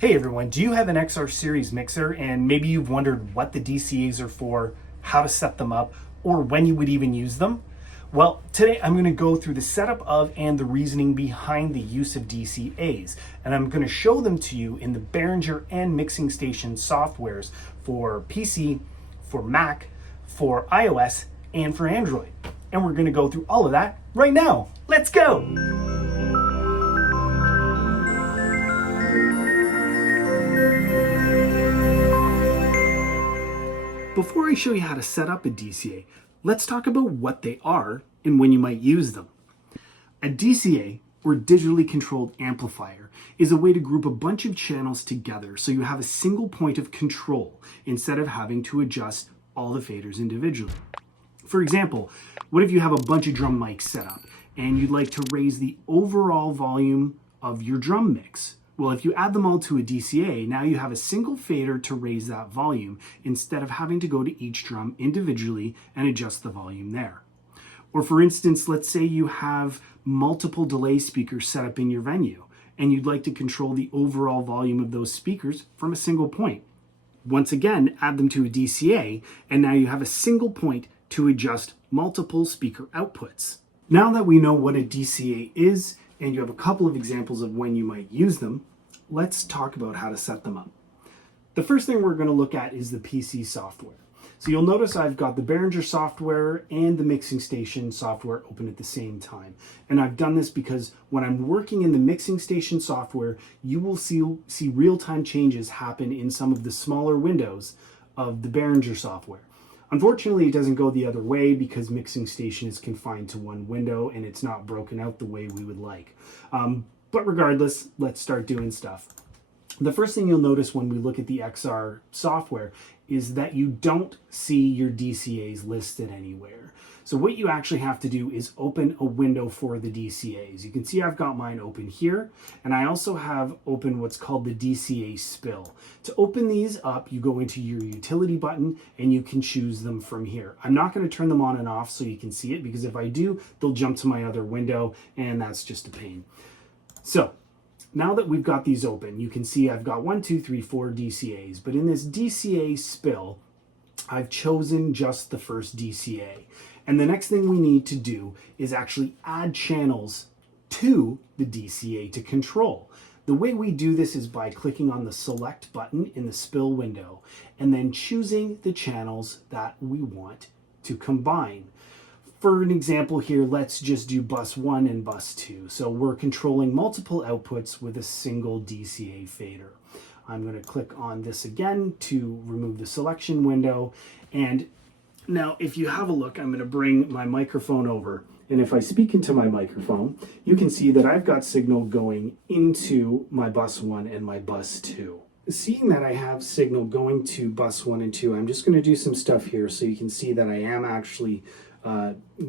Hey everyone, do you have an XR series mixer and maybe you've wondered what the DCAs are for, how to set them up, or when you would even use them? Well, today I'm going to go through the setup of and the reasoning behind the use of DCAs, and I'm going to show them to you in the Behringer and mixing station softwares for PC, for Mac, for iOS, and for Android. And we're going to go through all of that right now. Let's go! Before I show you how to set up a DCA, let's talk about what they are and when you might use them. A DCA, or digitally controlled amplifier, is a way to group a bunch of channels together so you have a single point of control instead of having to adjust all the faders individually. For example, what if you have a bunch of drum mics set up and you'd like to raise the overall volume of your drum mix? Well, if you add them all to a DCA, now you have a single fader to raise that volume instead of having to go to each drum individually and adjust the volume there. Or for instance, let's say you have multiple delay speakers set up in your venue and you'd like to control the overall volume of those speakers from a single point. Once again, add them to a DCA and now you have a single point to adjust multiple speaker outputs. Now that we know what a DCA is and you have a couple of examples of when you might use them, let's talk about how to set them up. The first thing we're going to look at is the PC software. So you'll notice I've got the Behringer software and the mixing station software open at the same time. And I've done this because when I'm working in the mixing station software, you will see real-time changes happen in some of the smaller windows of the Behringer software. Unfortunately, it doesn't go the other way because mixing station is confined to one window and it's not broken out the way we would like. But regardless, let's start doing stuff. The first thing you'll notice when we look at the XR software is that you don't see your DCAs listed anywhere. So what you actually have to do is open a window for the DCAs. You can see I've got mine open here, and I also have open what's called the DCA spill. To open these up, you go into your utility button and you can choose them from here. I'm not going to turn them on and off so you can see it, because if I do, they'll jump to my other window and that's just a pain. So now that we've got these open, you can see I've got 4 DCAs, but in this DCA spill, I've chosen just the first DCA. And the next thing we need to do is actually add channels to the DCA to control. The way we do this is by clicking on the select button in the spill window and then choosing the channels that we want to combine. For an example here, let's just do bus 1 and bus 2. So we're controlling multiple outputs with a single DCA fader. I'm going to click on this again to remove the selection window. And now if you have a look, I'm going to bring my microphone over. And if I speak into my microphone, you can see that I've got signal going into my bus 1 and my bus 2. Seeing that I have signal going to bus 1 and 2, I'm just going to do some stuff here so you can see that I am actually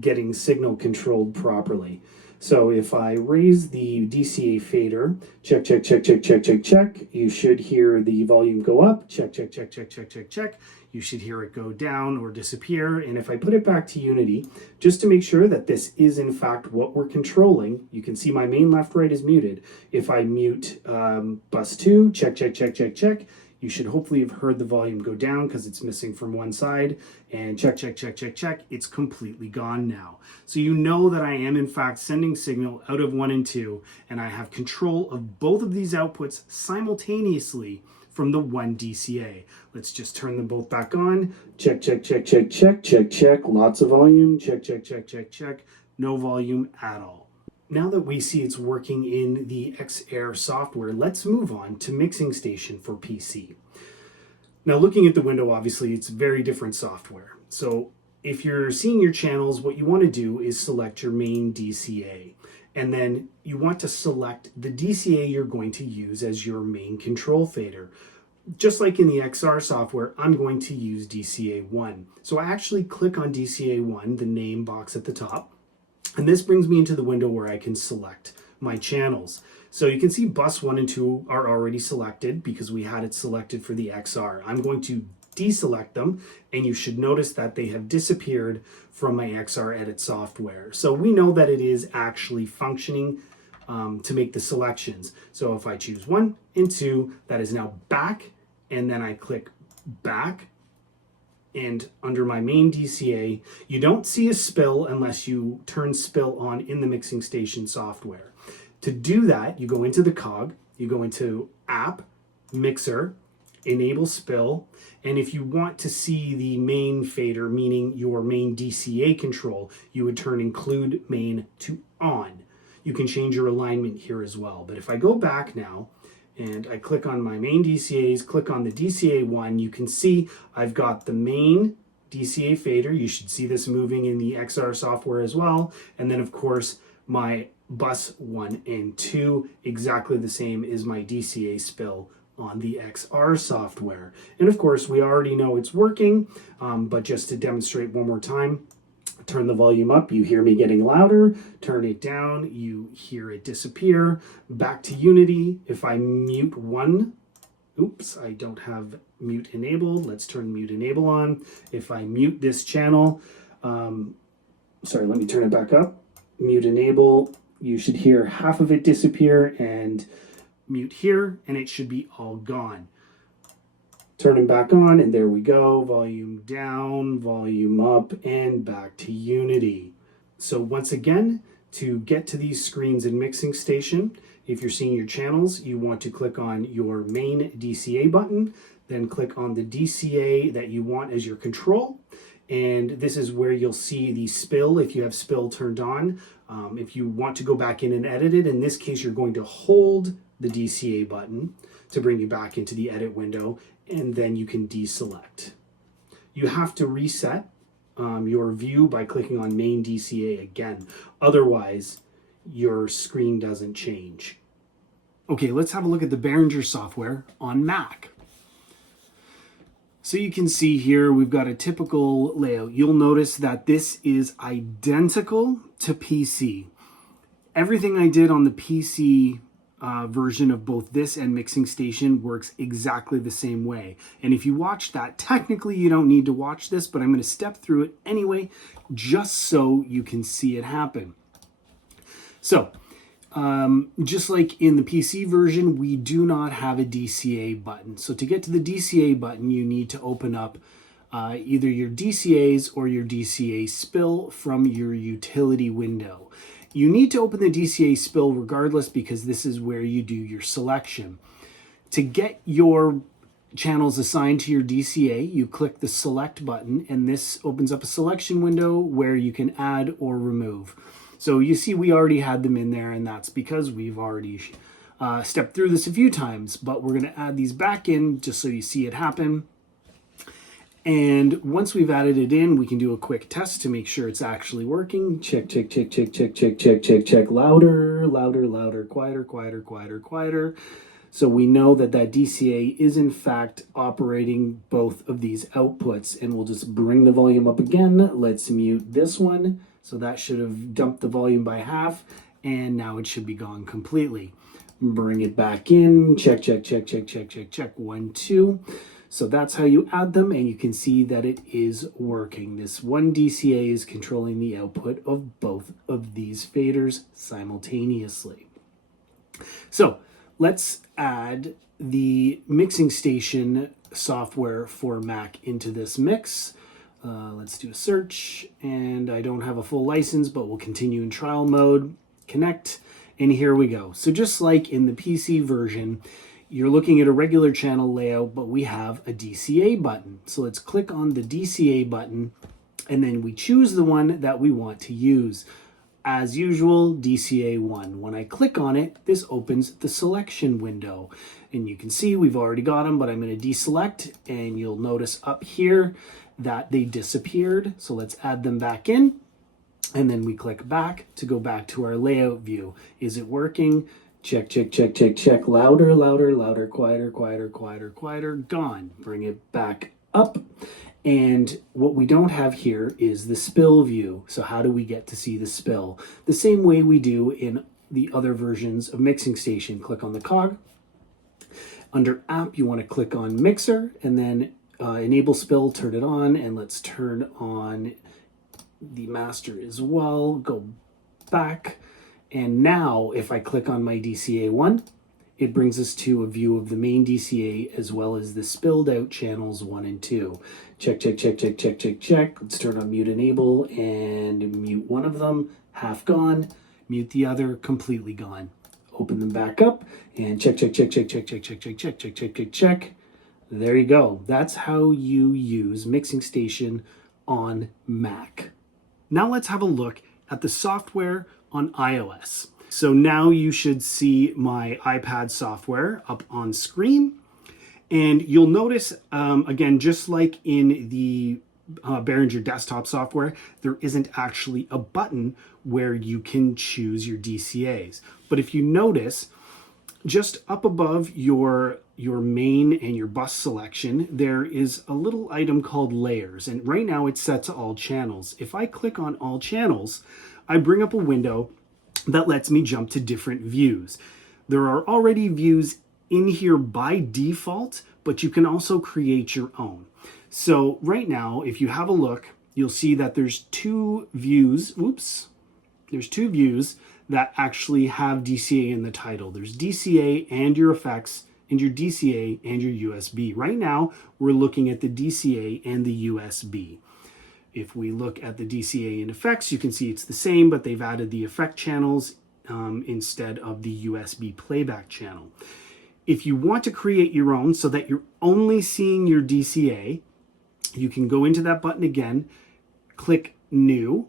getting signal controlled properly. So if I raise the DCA fader, check, check, check, check, check, check, check, you should hear the volume go up, check, check, check, check, check, check, check, you should hear it go down or disappear. And if I put it back to Unity, just to make sure that this is in fact what we're controlling, you can see my main left right is muted. If I mute bus 2, check, check, check, check, check, you should hopefully have heard the volume go down because it's missing from one side. And check, check, check, check, check, it's completely gone now. So you know that I am in fact sending signal out of 1 and 2, and I have control of both of these outputs simultaneously from the one DCA. Let's just turn them both back on. Check, check, check, check, check, check, check, lots of volume, check, check, check, check, check, no volume at all. Now that we see it's working in the XAIR software, let's move on to Mixing Station for PC. Now looking at the window, obviously it's very different software. So if you're seeing your channels, what you want to do is select your main DCA. And then you want to select the DCA you're going to use as your main control fader. Just like in the XR software, I'm going to use DCA 1. So I actually click on DCA 1, the name box at the top. And this brings me into the window where I can select my channels. So you can see bus 1 and 2 are already selected because we had it selected for the XR. I'm going to deselect them, and you should notice that they have disappeared from my XR edit software. So we know that it is actually functioning to make the selections. So if I choose 1 and 2, that is now back, and then I click back, and under my main DCA, you don't see a spill unless you turn spill on in the mixing station software. To do that, you go into the cog, you go into app, mixer, enable spill, and if you want to see the main fader, meaning your main DCA control, you would turn include main to on. You can change your alignment here as well. But if I go back now and I click on my main DCAs, click on the DCA one, you can see I've got the main DCA fader. You should see this moving in the XR software as well. And then of course my bus 1 and 2, exactly the same as my DCA spill on the XR software. And of course we already know it's working, but just to demonstrate one more time, turn the volume up, you hear me getting louder, turn it down, you hear it disappear. Back to Unity, if I mute one, oops, I don't have mute enabled, let's turn mute enable on. If I mute this channel, sorry, let me turn it back up, mute enable, you should hear half of it disappear, and mute here, and it should be all gone. Turning back on, and there we go, volume down, volume up, and back to Unity. So once again, to get to these screens in Mixing Station, if you're seeing your channels, you want to click on your main DCA button, then click on the DCA that you want as your control, and this is where you'll see the spill if you have spill turned on. If you want to go back in and edit it, in this case you're going to hold the DCA button to bring you back into the edit window, and then you can deselect. You have to reset your view by clicking on main DCA again. Otherwise, your screen doesn't change. Okay, let's have a look at the Behringer software on Mac. So you can see here we've got a typical layout. You'll notice that this is identical to PC. Everything I did on the PC version of both this and Mixing Station works exactly the same way. And if you watch that, technically you don't need to watch this, but I'm going to step through it anyway, just so you can see it happen. So, just like in the PC version, we do not have a DCA button. So to get to the DCA button, you need to open up either your DCAs or your DCA spill from your utility window. You need to open the DCA spill regardless, because this is where you do your selection. To get your channels assigned to your DCA, you click the select button, and this opens up a selection window where you can add or remove. So you see we already had them in there, and that's because we've already stepped through this a few times, but we're going to add these back in just so you see it happen. And once we've added it in, we can do a quick test to make sure it's actually working. Check, check, check, check, check, check, check, check, check. Louder, louder, louder, quieter, quieter, quieter, quieter. So we know that that DCA is in fact operating both of these outputs. And we'll just bring the volume up again. Let's mute this one. So that should have dumped the volume by half. And now it should be gone completely. Bring it back in. Check, check, check, check, check, check, check. 1, 2. So that's how you add them, and you can see that it is working. This one DCA is controlling the output of both of these faders simultaneously. So let's add the Mixing Station software for Mac into this mix. Let's do a search, and I don't have a full license, but we'll continue in trial mode, connect, and here we go. So just like in the PC version, you're looking at a regular channel layout, but we have a DCA button. So let's click on the DCA button, and then we choose the one that we want to use. As usual, DCA 1. When I click on it, this opens the selection window. And you can see we've already got them, but I'm going to deselect, and you'll notice up here that they disappeared. So let's add them back in, and then we click back to go back to our layout view. Is it working? Check, check, check, check, check. Louder, louder, louder, quieter, quieter, quieter, quieter. Gone. Bring it back up. And what we don't have here is the spill view. So how do we get to see the spill? The same way we do in the other versions of Mixing Station. Click on the cog. Under app, you want to click on mixer, and then enable spill, turn it on, and let's turn on the master as well. Go back. And now if I click on my DCA one, it brings us to a view of the main DCA as well as the spilled out channels 1 and 2. Check, check, check, check, check, check, check. Let's turn on mute enable and mute one of them, half gone. Mute the other, completely gone. Open them back up and check, check, check, check, check, check, check, check, check, check, check, check, check. There you go. That's how you use Mixing Station on Mac. Now let's have a look at the software on iOS. So now you should see my iPad software up on screen. And you'll notice, again, just like in the Behringer desktop software, there isn't actually a button where you can choose your DCAs. But if you notice, just up above your main and your bus selection, there is a little item called layers. And right now it's set to all channels. If I click on all channels, I bring up a window that lets me jump to different views. There are already views in here by default, but you can also create your own. So right now, if you have a look, you'll see that there's two views. There's two views that actually have DCA in the title. There's DCA and your effects, and your DCA and your USB. Right now, we're looking at the DCA and the USB. If we look at the DCA and effects, you can see it's the same, but they've added the effect channels instead of the USB playback channel. If you want to create your own so that you're only seeing your DCA, you can go into that button again, click New,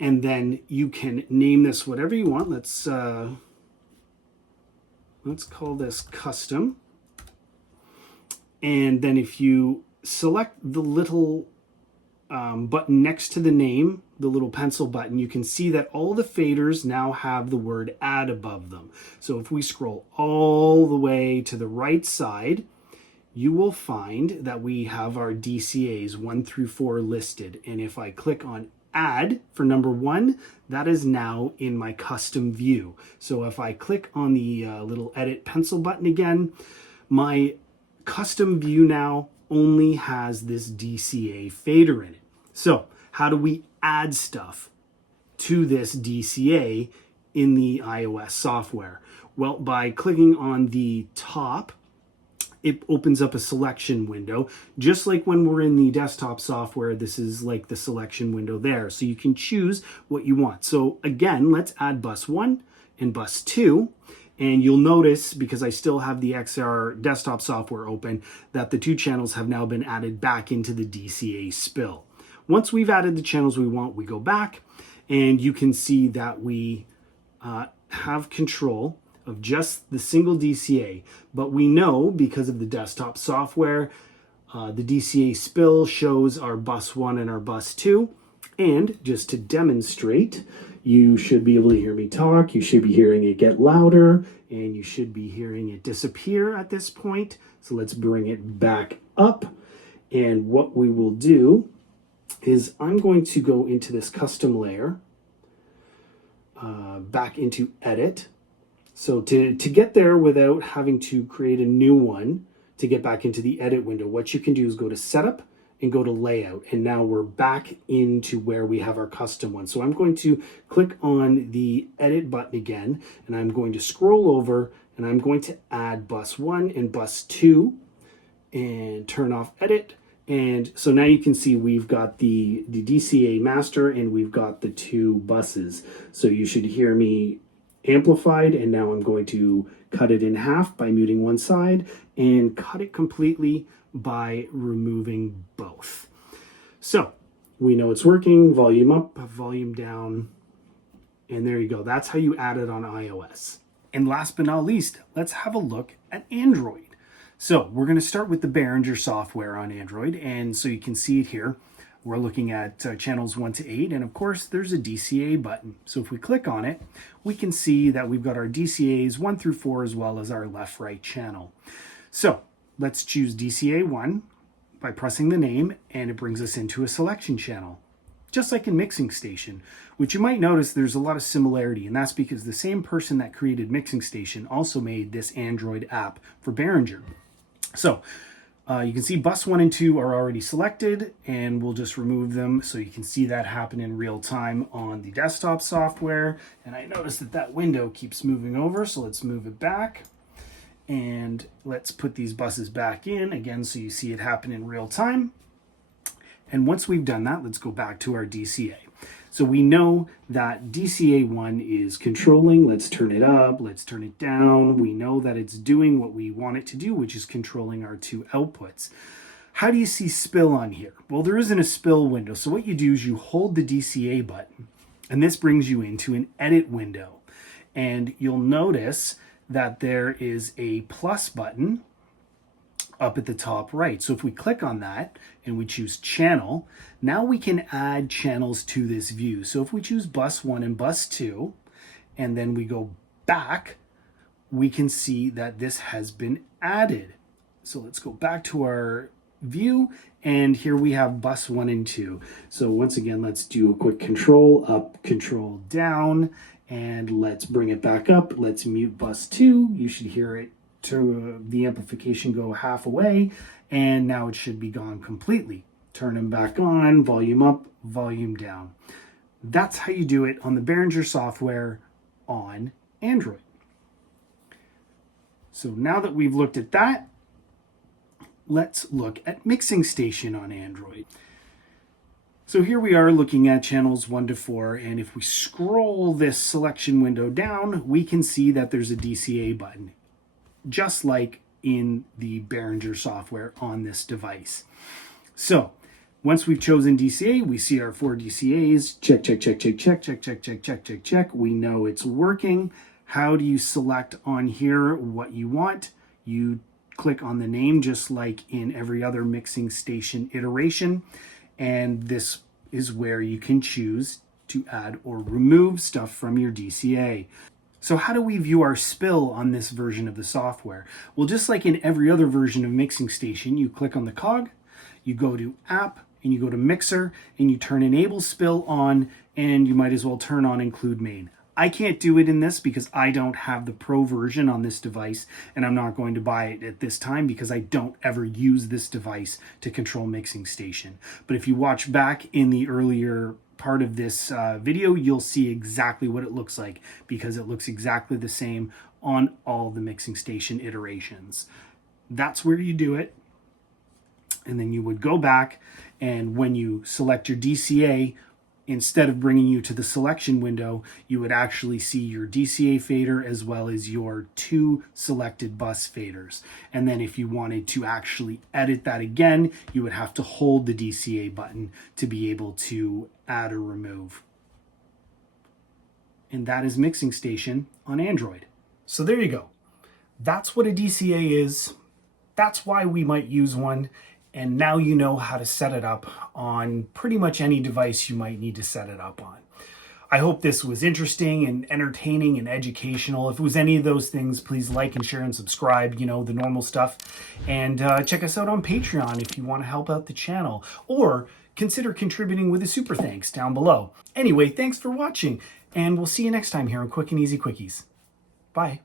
and then you can name this whatever you want. Let's call this Custom. And then if you select the little button next to the name, the little pencil button, you can see that all the faders now have the word add above them. So if we scroll all the way to the right side, you will find that we have our DCAs 1 through 4 listed. And if I click on add for number 1, that is now in my custom view. So if I click on the little edit pencil button again, my custom view now only has this DCA fader in it. So how do we add stuff to this DCA in the iOS software? Well, by clicking on the top, it opens up a selection window. Just like when we're in the desktop software, this is like the selection window there. So you can choose what you want. So again, let's add bus 1 and bus 2. And you'll notice, because I still have the XAIR desktop software open, that the 2 channels have now been added back into the DCA spill. Once we've added the channels we want, we go back and you can see that we have control of just the single DCA. But we know, because of the desktop software, the DCA spill shows our bus 1 and our bus 2. And just to demonstrate, you should be able to hear me talk, you should be hearing it get louder, and you should be hearing it disappear at this point. So let's bring it back up. And what we will do is I'm going to go into this custom layer, back into edit. So to get there without having to create a new one, to get back into the edit window, what you can do is go to setup and go to layout. And now we're back into where we have our custom one. So I'm going to click on the edit button again, and I'm going to scroll over and I'm going to add bus 1 and bus 2 and turn off edit. And so now you can see we've got the DCA master and we've got the 2 buses. So you should hear me amplified, and now I'm going to cut it in half by muting one side and cut it completely by removing both. So we know it's working. Volume up, volume down, and there you go. That's how you add it on iOS. And last but not least, let's have a look at Android. So we're going to start with the Behringer software on Android, and so you can see it here. We're looking at channels 1 to 8, and of course there's a DCA button. So if we click on it, we can see that we've got our DCAs 1 through 4 as well as our left-right channel. So let's choose DCA 1 by pressing the name, and it brings us into a selection channel, just like in Mixing Station, which you might notice there's a lot of similarity, and that's because the same person that created Mixing Station also made this Android app for Behringer. So You can see bus 1 and 2 are already selected, and we'll just remove them so you can see that happen in real time on the desktop software. And I noticed that that window keeps moving over, so let's move it back. And let's put these buses back in again so you see it happen in real time. And once we've done that, let's go back to our DCA. So we know that DCA1 is controlling. Let's turn it up, let's turn it down. We know that it's doing what we want it to do, which is controlling our two outputs. How do you see spill on here? Well, there isn't a spill window. So what you do is you hold the DCA button, and this brings you into an edit window. And you'll notice that there is a plus button up at the top right. So if we click on that and we choose channel, now we can add channels to this view. So if we choose bus 1 and bus 2, and then we go back, we can see that this has been added. So let's go back to our view, and here we have bus 1 and 2. So once again, let's do a quick control up, control down, and let's bring it back up. Let's mute bus 2. You should hear it to the amplification go half away, and now it should be gone completely. Turn them back on, volume up, volume down. That's how you do it on the Behringer software on Android. So now that we've looked at that, let's look at Mixing Station on Android. So here we are looking at channels 1 to 4, and if we scroll this selection window down, we can see that there's a DCA button, just like in the Behringer software on this device. So once we've chosen DCA, we see our 4 DCAs. Check, check, check, check, check, check, check, check, check, check, check. We know it's working. How do you select on here what you want? You click on the name just like in every other Mixing Station iteration. And this is where you can choose to add or remove stuff from your DCA. So how do we view our spill on this version of the software? Well, just like in every other version of Mixing Station, you click on the cog, you go to App, and you go to Mixer, and you turn Enable Spill on, and you might as well turn on Include Main. I can't do it in this because I don't have the Pro version on this device, and I'm not going to buy it at this time because I don't ever use this device to control Mixing Station. But if you watch back in the earlier part of this video, you'll see exactly what it looks like because it looks exactly the same on all the Mixing Station iterations. That's where you do it. And then you would go back, and when you select your DCA, instead of bringing you to the selection window, you would actually see your DCA fader as well as your 2 selected bus faders. And then if you wanted to actually edit that again, you would have to hold the DCA button to be able to add or remove. And that is Mixing Station on Android. So there you go. That's what a DCA is. That's why we might use one. And now you know how to set it up on pretty much any device you might need to set it up on. I hope this was interesting and entertaining and educational. If it was any of those things, please like and share and subscribe, you know, the normal stuff. And check us out on Patreon if you want to help out the channel. Or consider contributing with a super thanks down below. Anyway, thanks for watching, and we'll see you next time here on Quick and Easy Quickies. Bye.